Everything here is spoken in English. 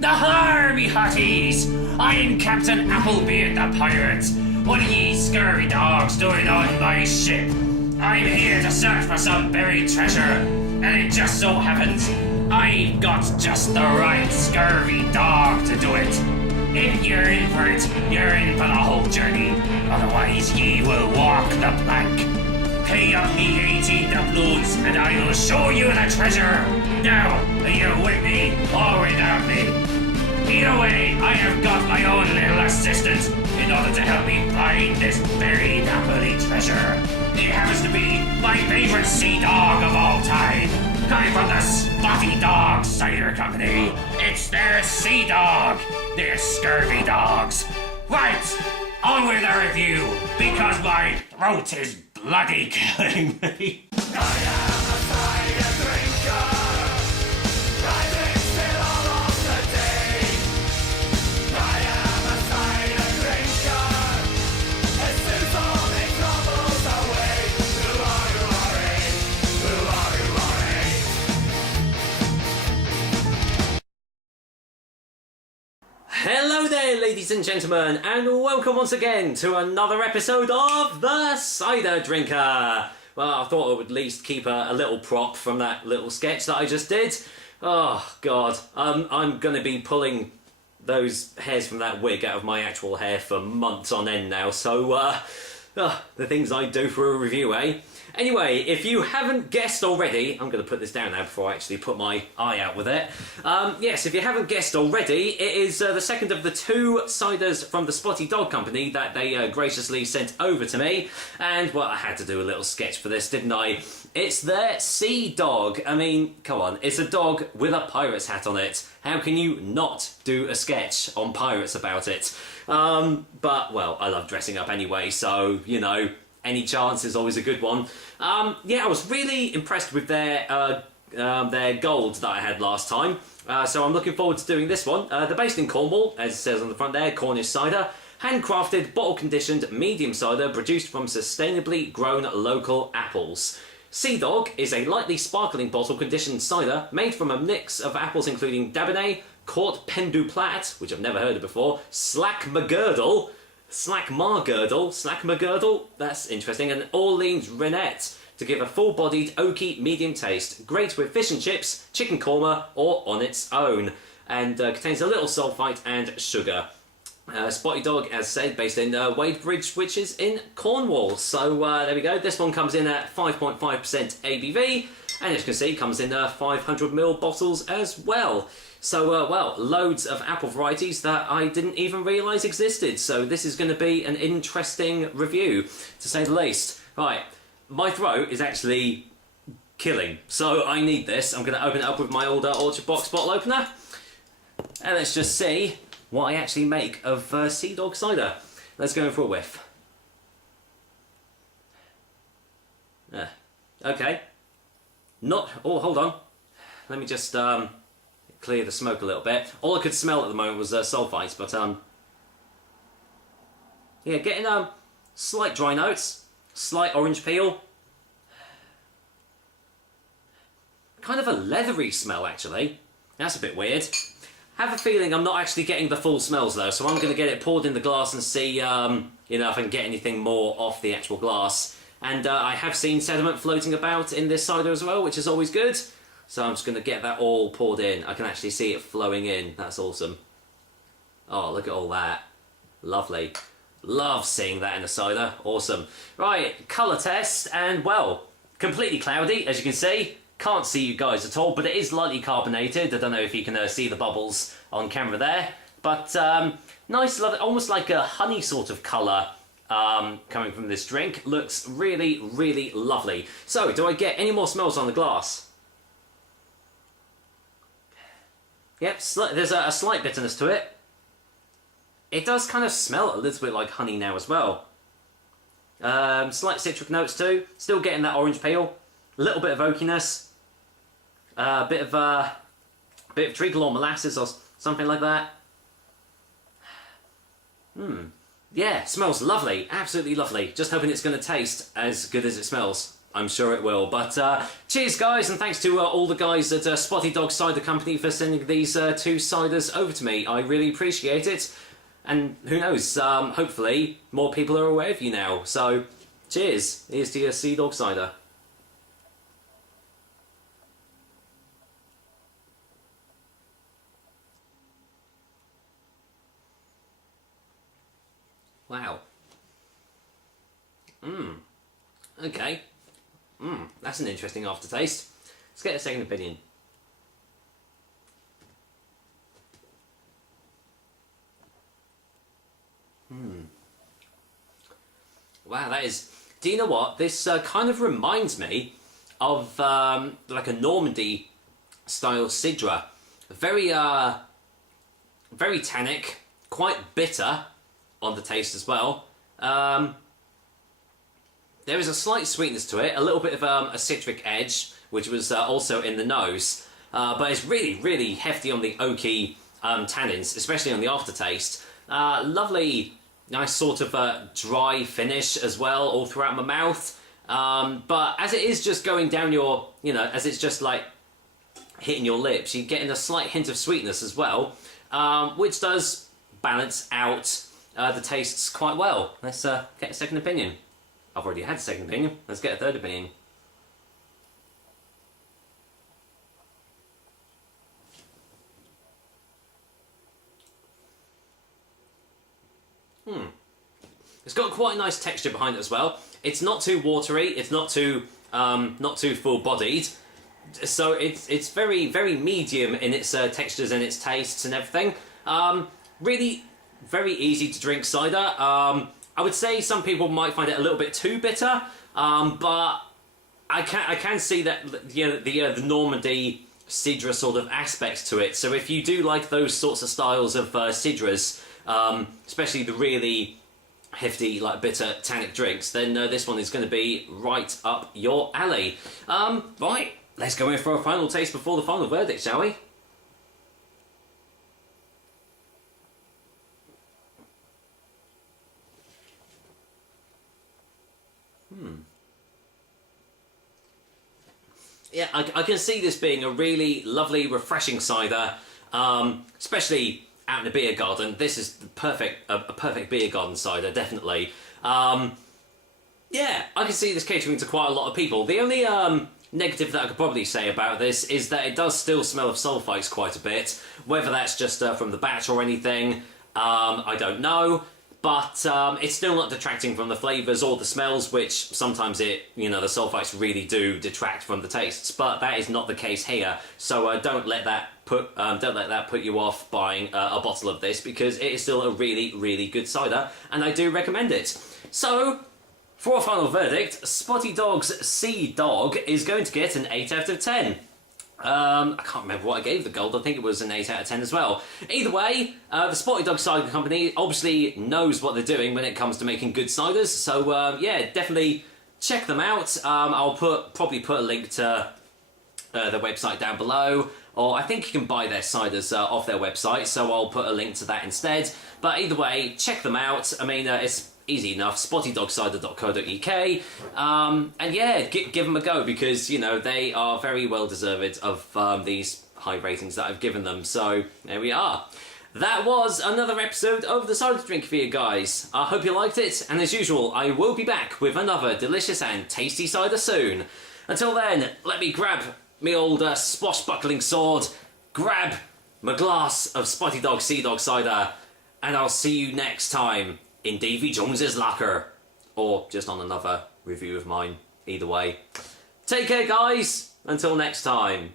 Aharrrr, me hearties! I'm Captain Applebeard the Pirate. What are ye scurvy dogs doing on my ship? I'm here to search for some buried treasure, and it just so happens I've got just the right scurvy dog to do it. If you're in for it, you're in for the whole journey. Otherwise, ye will walk the plank. Pay up me 18 doubloons, and I will show you the treasure. Now, are you with me or without me? Either way, I have got my own little assistant in order to help me find this buried appley treasure. It happens to be my favorite Seadog of all time. Coming from the Spotty Dog Cider Company. It's their Seadog. They're scurvy dogs. Right, on with the review, because my throat is bloody killing me. I am a cider drinker. I drink still all of the day. I am a cider drinker. It suits all the troubles away. Hello there, ladies and gentlemen, and welcome once again to another episode of The Cider Drinker. Well, I thought I would at least keep a little prop from that little sketch that I just did. Oh, God. I'm going to be pulling those hairs from that wig out of my actual hair for months on end now, so, the things I do for a review, eh? Anyway, if you haven't guessed already, I'm going to put this down now before I actually put my eye out with it. Yes, if you haven't guessed already, it is the second of the two ciders from the Spotty Dog Company that they graciously sent over to me. And, well, I had to do a little sketch for this, didn't I? It's their Seadog. I mean, come on, it's a dog with a pirate's hat on it. How can you not do a sketch on pirates about it? But, well, I love dressing up anyway, so, you know, any chance is always a good one. Yeah, I was really impressed with their gold that I had last time. So I'm looking forward to doing this one. They're based in Cornwall, as it says on the front there, Cornish cider. Handcrafted, bottle-conditioned medium cider produced from sustainably grown local apples. Seadog is a lightly sparkling bottle-conditioned cider made from a mix of apples including Dabinet, Court Pendu Plat, which I've never heard of before, Slack Magirdle, that's interesting, and Orleans Rennet to give a full-bodied oaky medium taste, great with fish and chips, chicken korma, or on its own, and contains a little sulphite and sugar. Spotty Dog, as said, based in Wadebridge, which is in Cornwall. So there we go. This one comes in at 5.5% ABV, and as you can see, comes in 500ml bottles as well. So, well, loads of apple varieties that I didn't even realise existed. So this is going to be an interesting review, to say the least. Right, my throat is actually killing, so I need this. I'm going to open it up with my old Orchard Box bottle opener. And let's just see what I actually make of Seadog cider. Let's go in for a whiff. Okay. Oh, hold on. Let me just clear the smoke a little bit. All I could smell at the moment was sulphites, but yeah, getting slight dry notes, slight orange peel, kind of a leathery smell actually. That's a bit weird. Have a feeling I'm not actually getting the full smells though, so I'm going to get it poured in the glass and see, you know, if I can get anything more off the actual glass. And I have seen sediment floating about in this cider as well, which is always good. So I'm just going to get that all poured in. I can actually see it flowing in. That's awesome. Oh, look at all that. Lovely. Love seeing that in a cider. Awesome. Right, colour test, and well, completely cloudy, as you can see. Can't see you guys at all, but it is lightly carbonated. I don't know if you can see the bubbles on camera there. But nice, almost like a honey sort of colour coming from this drink. Looks really, really lovely. So, do I get any more smells on the glass? Yep, there's a slight bitterness to it. It does kind of smell a little bit like honey now as well. Slight citric notes too. Still getting that orange peel. A little bit of oakiness. A bit of treacle or molasses or something like that. Yeah, smells lovely. Absolutely lovely. Just hoping it's going to taste as good as it smells. I'm sure it will. But cheers, guys, and thanks to all the guys at Spotty Dog Cider Company for sending these 2 ciders over to me. I really appreciate it. And who knows, hopefully more people are aware of you now. So, cheers. Here's to your Seadog cider. Wow. Okay. That's an interesting aftertaste. Let's get a second opinion. Wow, that is... Do you know what? This kind of reminds me of like a Normandy style Cidra. Very, very tannic, quite bitter on the taste as well. There is a slight sweetness to it, a little bit of a citric edge, which was also in the nose. But it's really, really hefty on the oaky tannins, especially on the aftertaste. Lovely, nice sort of dry finish as well, all throughout my mouth. But as it is just going down your, you know, as it's just like hitting your lips, you're getting a slight hint of sweetness as well, which does balance out the tastes quite well. Let's get a second opinion. I've already had a second opinion. Let's get a third opinion. It's got quite a nice texture behind it as well. It's not too watery. It's not too full-bodied. So it's very, very medium in its textures and its tastes and everything. Really very easy to drink cider. I would say some people might find it a little bit too bitter, but I can see that, you know, the Normandy Cidra sort of aspects to it. So if you do like those sorts of styles of Cidras, especially the really hefty, like bitter tannic drinks, then this one is going to be right up your alley. Right, let's go in for a final taste before the final verdict, shall we? Yeah, I can see this being a really lovely, refreshing cider, especially out in a beer garden. This is the a perfect beer garden cider, definitely. Yeah, I can see this catering to quite a lot of people. The only negative that I could probably say about this is that it does still smell of sulfites quite a bit. Whether that's just from the batch or anything, I don't know. But it's still not detracting from the flavours or the smells, which sometimes the sulfites really do detract from the tastes. But that is not the case here. So don't let that put you off buying a bottle of this, because it is still a really, really good cider, and I do recommend it. So, for our final verdict, Spotty Dog's Seadog is going to get an 8 out of 10. I can't remember what I gave the gold. I think it was an 8 out of 10 as well. Either way, the Spotty Dog Cider Company obviously knows what they're doing when it comes to making good ciders. So, yeah, definitely check them out. I'll probably put a link to their website down below. Or I think you can buy their ciders off their website, so I'll put a link to that instead. But either way, check them out. I mean, it's easy enough, spottydogcider.co.uk. And yeah, give them a go, because, you know, they are very well deserved of these high ratings that I've given them. So, there we are. That was another episode of the Cider Drink for you guys. I hope you liked it, and as usual, I will be back with another delicious and tasty cider soon. Until then, let me grab me old swashbuckling sword, grab my glass of Spotty Dog Seadog cider, and I'll see you next time in Davy Jones's locker, or just on another review of mine. Either way, take care, guys. Until next time.